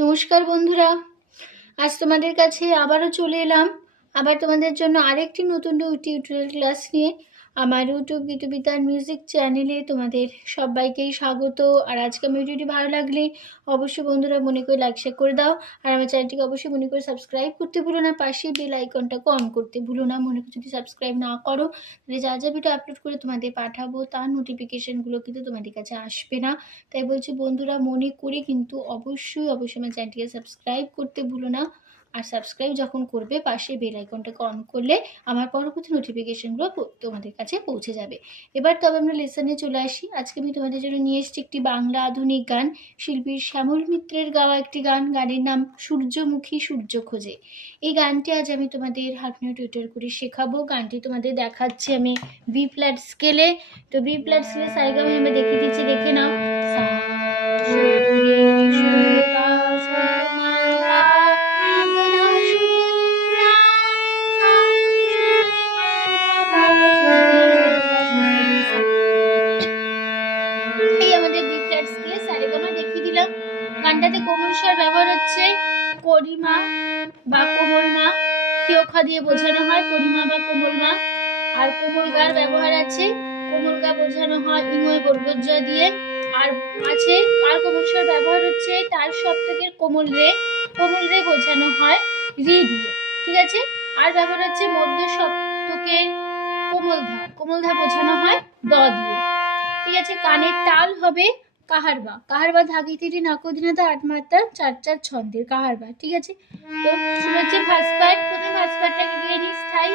নমস্কার বন্ধুরা। আজ তোমাদের কাছে আবারও চলে এলাম। আবার তোমাদের জন্য আরেকটি নতুন টিউটোরিয়াল ক্লাস নিয়ে। আমার ইউটিউব গীতবিতার মিউজিক চ্যানেলে তোমাদের সবাইকেই স্বাগত। আর আজকে ভিডিওটি ভালো লাগলে অবশ্যই বন্ধুরা মনে করে লাইক শেয়ার করে দাও। আর আমার চ্যানেলটিকে অবশ্যই মনে করে সাবস্ক্রাইব করতে ভুলো না। পাশে বেল আইকনটাকে অন করতে ভুলো না। মনে করে যদি সাবস্ক্রাইব না করো, তাহলে যা যা ভিডিও আপলোড করে তোমাদের পাঠাবো, তার নোটিফিকেশানগুলো কিন্তু তোমাদের কাছে আসবে না। তাই বলছি বন্ধুরা মনে করে কিন্তু অবশ্যই অবশ্যই আমার চ্যানেলটিকে সাবস্ক্রাইব করতে ভুলো না। আর সাবস্ক্রাইব যখন করবে, পাশে বেল আইকনটাকে অন করলে আমার পরবর্তী নোটিফিকেশানগুলো তোমাদের কাছে পৌঁছে যাবে। এবার তবে আমরা লেসনে চলে আসি। আজকে আমি তোমাদের জন্য নিয়ে এসেছি একটি বাংলা আধুনিক গান। শিল্পীর শ্যামল মিত্রের গাওয়া একটি গান। গানের নাম সূর্যমুখী সূর্য খোঁজে। এই গানটি আজ আমি তোমাদের হাফনিও টুইটার করে শেখাবো। গানটি তোমাদের দেখাচ্ছি আমি বি ফ্ল্যাট স্কেলে তো বি ফ্ল্যাট স্কেলে সারেগামে আমি দেখিয়ে দিচ্ছি, দেখে নাও। গানটাতে কোমল স্বর ব্যবহার হচ্ছে করিমা বা কোমল মা কিয়খা দিয়ে বোঝানো হয়? করিমা বা কোমল মা আর কোমল গার ব্যবহার আছে, কোমল গা বোঝানো হয় ইময় বর্গজয় দিয়ে। আর আছে, আর কোমল স্বর ব্যবহার হচ্ছে তার সপ্তকের কোমল রে। কোমল রে বোঝানো হয় রি দিয়ে, ঠিক আছে? আর ব্যবহার হচ্ছে মধ্য সপ্তকের কোমল ধা। কোমল ধা বোঝানো হয় দ দিয়ে, ঠিক আছে? কানের তাল হবে কাহারবা? কাহারবা ধাগি তিরি নাকদিনাথ আট মাত্রা চার চার ছন্দের কাহারবা, ঠিক আছে? তো শুরু হচ্ছে পার্ট প্রথম দিয়ে পার্টটাকে গিয়ে নিই স্থায়ী।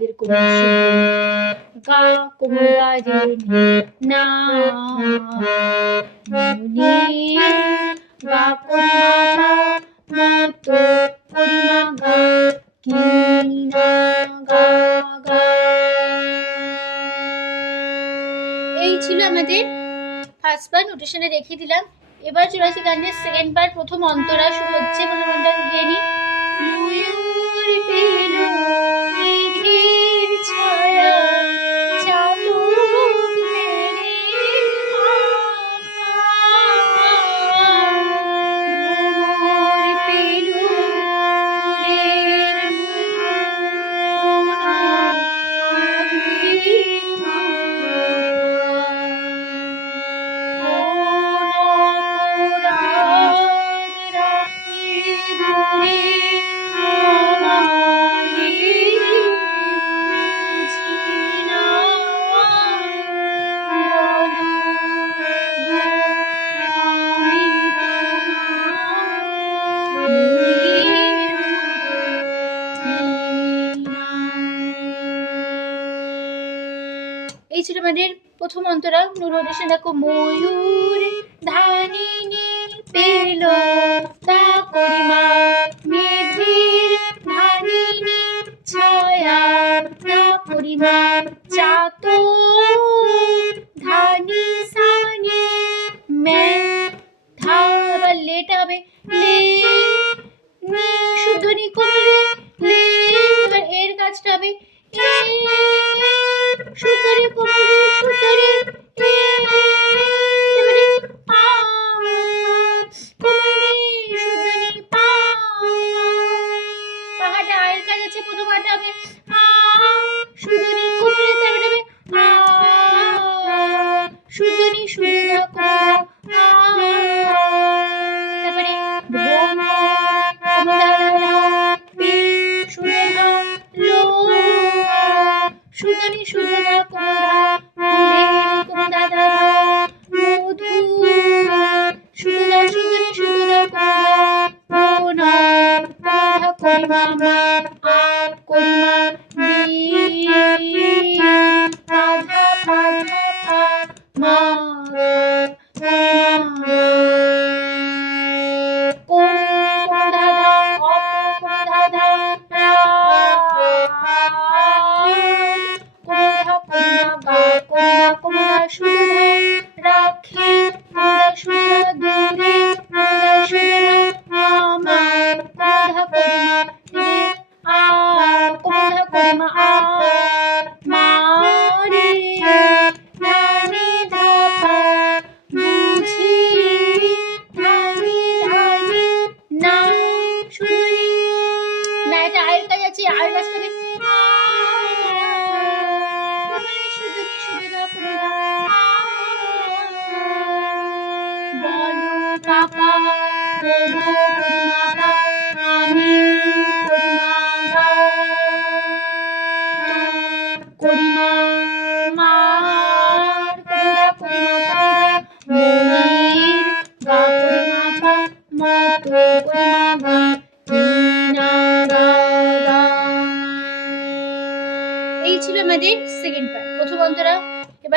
খাদের কোমল গা কোমল রে না এই ছিল আমাদের ফার্স্ট বার নোটেশনে রেখে দিলাম। এবার আসি গানের সেকেন্ড বার প্রথম অন্তরা শুরু হচ্ছে। প্রথম অন্তরা গিয়ে নি আমাদের প্রথম অন্তরা নুরুল হোসেন ময়ূর ধানিনি পেল। দেখা যাচ্ছে প্রথমটা হবে সুন্দরী কোন তারপরে হবে সুন্দরী সুন্দর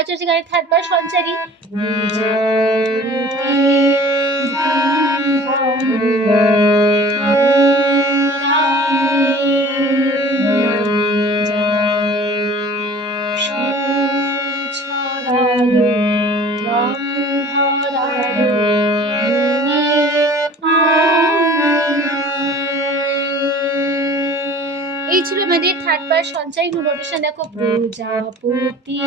বাজার গাড়ি থাকবার সঞ্চারী। একবার সঞ্চয় নোটেশন দেখো প্রজাপতি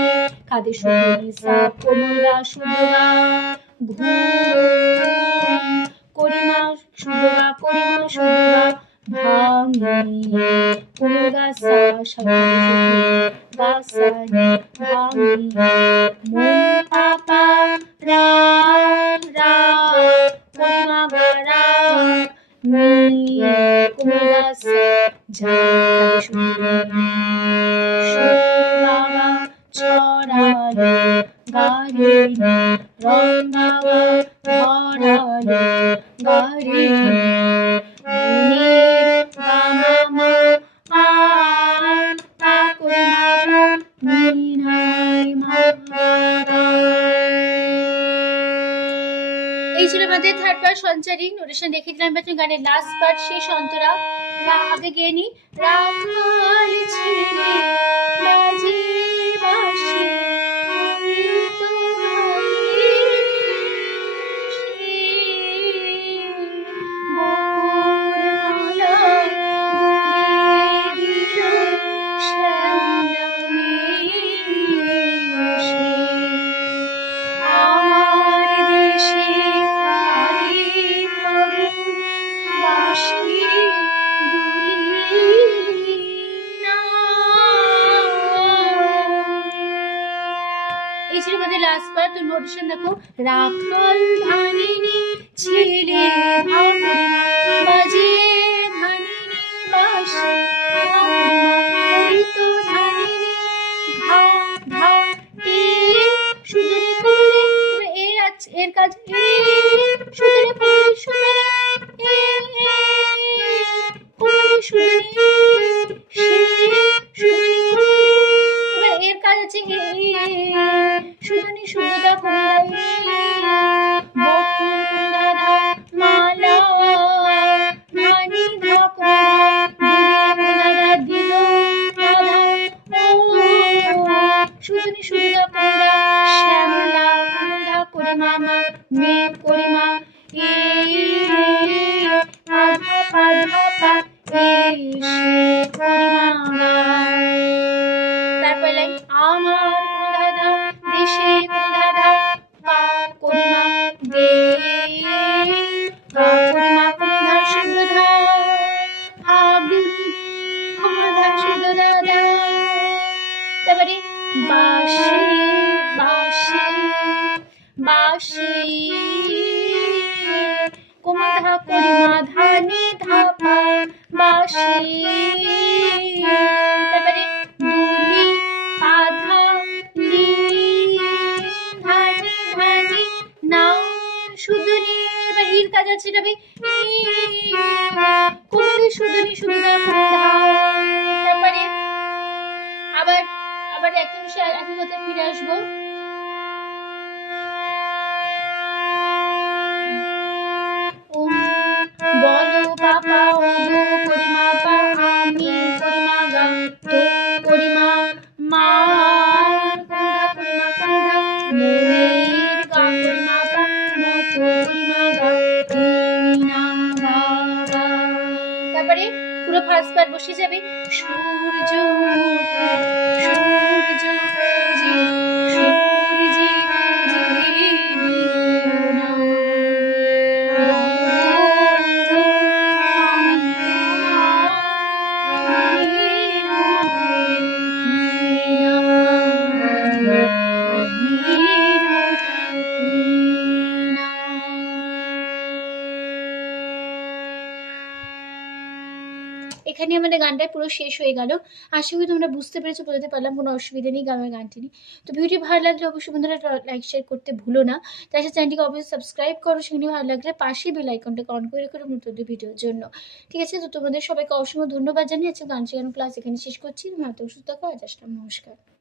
খাদে সুন্দরিসা কমলা সুন্দরা করিমা সুন্দরা করিমা সুন্দরা এই ছিল আমাদের থার্ড পার্ট সঞ্চারী নোটেশন রেখে দিলাম, এবার গানের লাস্ট পার্ট শেষ অন্তরা আগে গিয়ে নি। রাখাল অপশন দেখো রাখাল আনিনি ছেড়ে আমার সূর্য এখানে আমাদের গানটা পুরো শেষ হয়ে গেল। আশা করি তোমরা বুঝতে পেরেছ, বোঝাতে পারলাম, কোনো অসুবিধা নেই গানের গানটি নিয়ে। তো ভিডিও ভালো লাগলে অবশ্যই বন্ধুরা লাইক শেয়ার করতে ভুলো না। তার সাথে চ্যানেলটিকে অবশ্যই সাবস্ক্রাইব করো, সেখানে ভালো লাগলে পাশে বেল আইকনটা অন করে রেখো নতুন ভিডিওর জন্য। ঠিক আছে, তো তোমাদের সবাইকে অসংখ্য ধন্যবাদ জানিয়ে আজকে গান শেখানো ক্লাস এখানে শেষ করছি। হাতে সুস্থ থাকো, আজ আসলাম, নমস্কার।